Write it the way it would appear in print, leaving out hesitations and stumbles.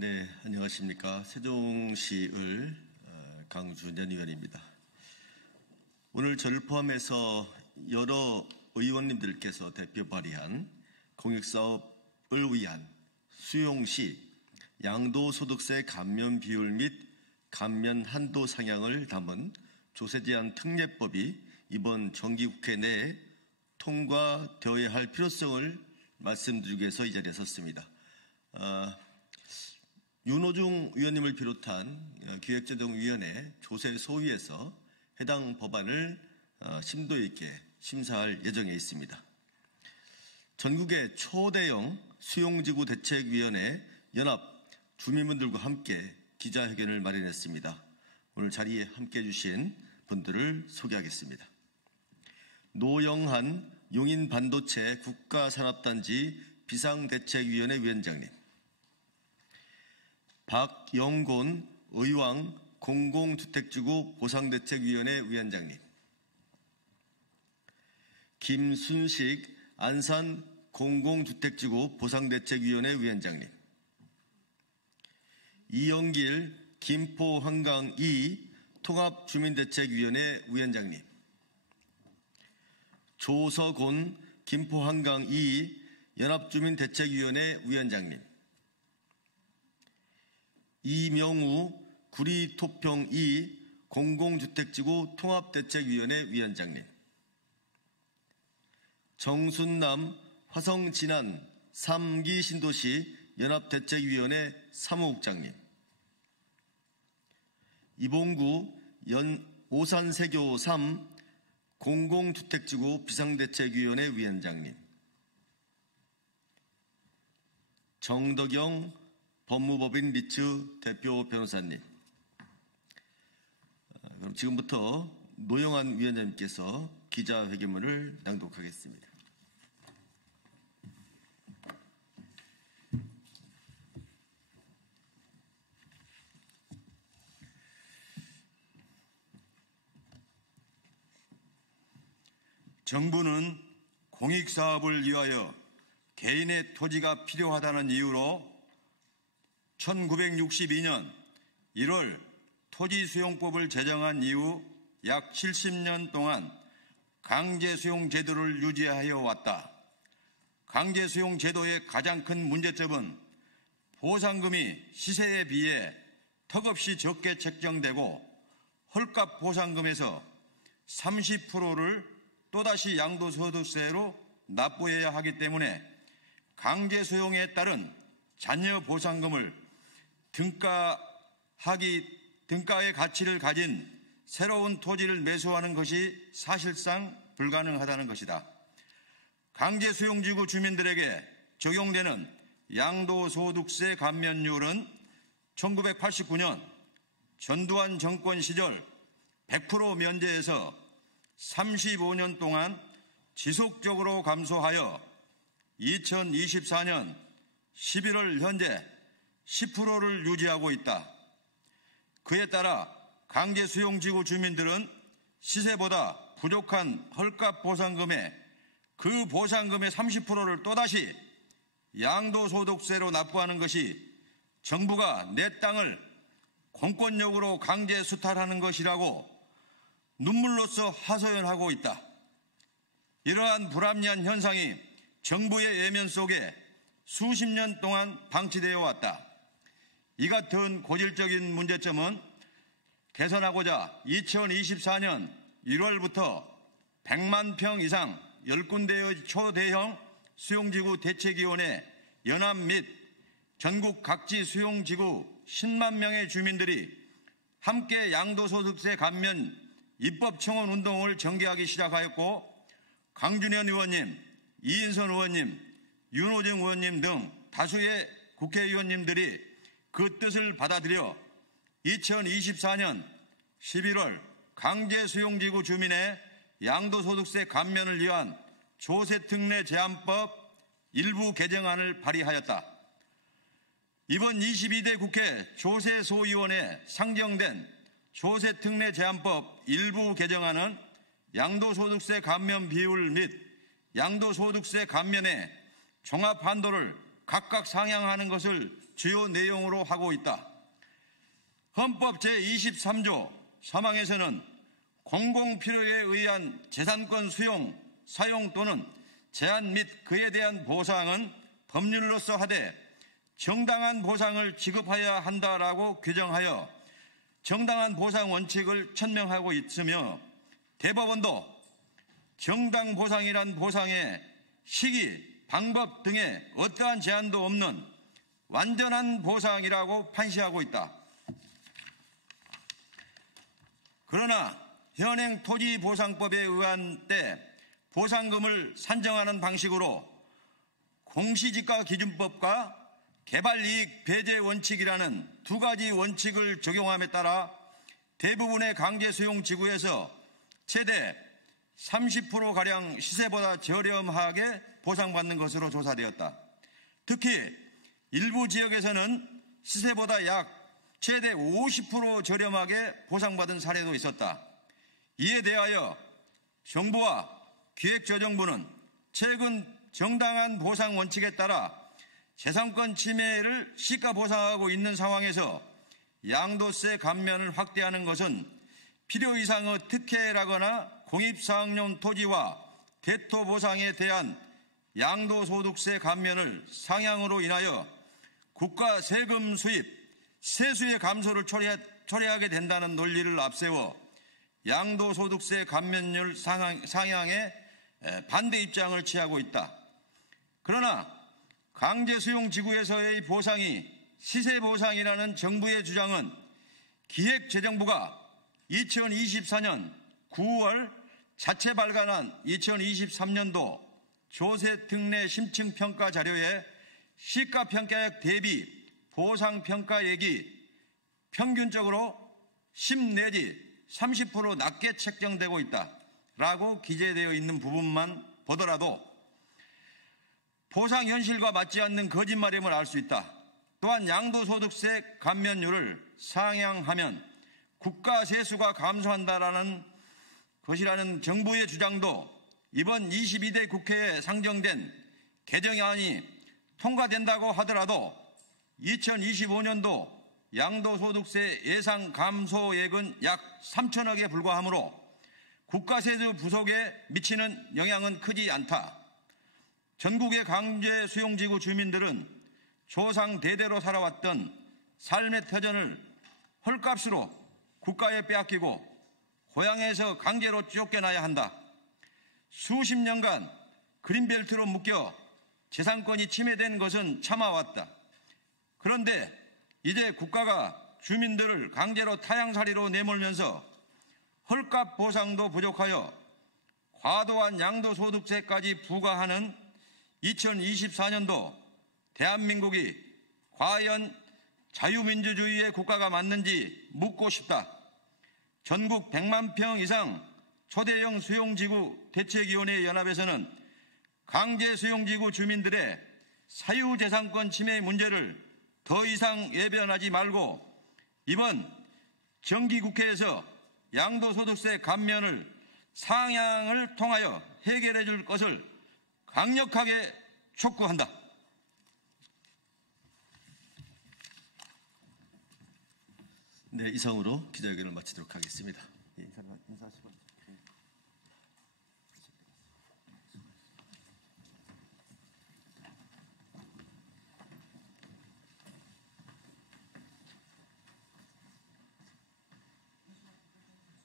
네, 안녕하십니까. 세종시을 강준현 의원입니다. 오늘 저를 포함해서 여러 의원님들께서 대표 발의한 공익사업을 위한 수용시 양도소득세 감면 비율 및 감면 한도 상향을 담은 조세제한 특례법이 이번 정기국회 내에 통과되어야 할 필요성을 말씀드리기 위해서 이 자리에 섰습니다. 윤호중 의원님을 비롯한 기획재정위원회 조세소위에서 해당 법안을 심도 있게 심사할 예정에 있습니다. 전국의 초대형 수용지구 대책위원회 연합 주민분들과 함께 기자회견을 마련했습니다. 오늘 자리에 함께해 주신 분들을 소개하겠습니다. 노영한 용인반도체 국가산업단지 비상대책위원회 위원장님, 박영곤 의왕 공공주택지구 보상대책위원회 위원장님, 김순식 안산 공공주택지구 보상대책위원회 위원장님, 이영길 김포 한강 2 통합주민대책위원회 위원장님, 조석곤 김포 한강 2 연합주민대책위원회 위원장님, 이명우 구리토평 2 공공주택지구 통합대책위원회 위원장님, 정순남 화성진안 3기 신도시 연합대책위원회 사무국장님, 이봉구 오산세교 3 공공주택지구 비상대책위원회 위원장님, 정덕영 법무법인 리츠 대표 변호사님. 그럼 지금부터 노영한 위원장님께서 기자회견문을 낭독하겠습니다. 정부는 공익사업을 위하여 개인의 토지가 필요하다는 이유로 1962년 1월 토지수용법을 제정한 이후 약 70년 동안 강제수용제도를 유지하여 왔다. 강제수용제도의 가장 큰 문제점은 보상금이 시세에 비해 턱없이 적게 책정되고 헐값 보상금에서 30%를 또다시 양도소득세로 납부해야 하기 때문에 강제수용에 따른 잔여 보상금을 등가의 가치를 가진 새로운 토지를 매수하는 것이 사실상 불가능하다는 것이다. 강제수용지구 주민들에게 적용되는 양도소득세 감면율은 1989년 전두환 정권 시절 100% 면제에서 35년 동안 지속적으로 감소하여 2024년 11월 현재 10%를 유지하고 있다. 그에 따라 강제수용지구 주민들은 시세보다 부족한 헐값 보상금에 그 보상금의 30%를 또다시 양도소득세로 납부하는 것이 정부가 내 땅을 공권력으로 강제 수탈하는 것이라고 눈물로써 하소연하고 있다. 이러한 불합리한 현상이 정부의 예면 속에 수십 년 동안 방치되어 왔다. 이 같은 고질적인 문제점은 개선하고자 2024년 1월부터 100만 평 이상 10군데의 초대형 수용지구 대책위원회 연합 및 전국 각지 수용지구 10만 명의 주민들이 함께 양도소득세 감면 입법청원 운동을 전개하기 시작하였고, 강준현 의원님, 이인선 의원님, 윤호중 의원님 등 다수의 국회의원님들이 그 뜻을 받아들여 2024년 11월 강제수용지구 주민의 양도소득세 감면을 위한 조세특례 제한법 일부 개정안을 발의하였다. 이번 22대 국회 조세소위원회에 상정된 조세특례 제한법 일부 개정안은 양도소득세 감면 비율 및 양도소득세 감면의 종합한도를 각각 상향하는 것을 주요 내용으로 하고 있다. 헌법 제23조 3항에서는 공공필요에 의한 재산권 수용, 사용 또는 제한 및 그에 대한 보상은 법률로서 하되 정당한 보상을 지급하여야 한다라고 규정하여 정당한 보상 원칙을 천명하고 있으며 대법원도 정당 보상이란 보상의 시기, 방법 등에 어떠한 제한도 없는 완전한 보상이라고 판시하고 있다. 그러나 현행 토지보상법에 의한 때 보상금을 산정하는 방식으로 공시지가기준법과 개발이익 배제 원칙이라는 두 가지 원칙을 적용함에 따라 대부분의 강제수용지구에서 최대 30%가량 시세보다 저렴하게 보상받는 것으로 조사되었다. 특히 일부 지역에서는 시세보다 약 최대 50% 저렴하게 보상받은 사례도 있었다. 이에 대하여 정부와 기획재정부는 최근 정당한 보상 원칙에 따라 재산권 침해를 시가 보상하고 있는 상황에서 양도세 감면을 확대하는 것은 필요 이상의 특혜라거나 공입사업용 토지와 대토 보상에 대한 양도소득세 감면을 상향으로 인하여 국가 세금 수입, 세수의 감소를 초래하게 된다는 논리를 앞세워 양도소득세 감면율 상향에 반대 입장을 취하고 있다. 그러나 강제수용지구에서의 보상이 시세보상이라는 정부의 주장은 기획재정부가 2024년 9월 자체 발간한 2023년도 조세특례 심층평가 자료에 시가평가액 대비 보상평가액이 평균적으로 10 내지 30% 낮게 책정되고 있다라고 기재되어 있는 부분만 보더라도 보상 현실과 맞지 않는 거짓말임을 알 수 있다. 또한 양도소득세 감면율을 상향하면 국가 세수가 감소한다라는 것이라는 정부의 주장도 이번 22대 국회에 상정된 개정안이 통과된다고 하더라도 2025년도 양도소득세 예상 감소액은 약 3천억에 불과하므로 국가세수 부족에 미치는 영향은 크지 않다. 전국의 강제수용지구 주민들은 조상 대대로 살아왔던 삶의 터전을 헐값으로 국가에 빼앗기고 고향에서 강제로 쫓겨나야 한다. 수십 년간 그린벨트로 묶여 재산권이 침해된 것은 참아왔다. 그런데 이제 국가가 주민들을 강제로 타향살이로 내몰면서 헐값 보상도 부족하여 과도한 양도소득세까지 부과하는 2024년도 대한민국이 과연 자유민주주의의 국가가 맞는지 묻고 싶다. 전국 100만 평 이상 초대형 수용지구 대책위원회 연합에서는 강제수용지구 주민들의 사유재산권 침해 문제를 더 이상 외면하지 말고 이번 정기국회에서 양도소득세 감면을 상향을 통하여 해결해 줄 것을 강력하게 촉구한다. 네, 이상으로 기자회견을 마치도록 하겠습니다. 인사하시고.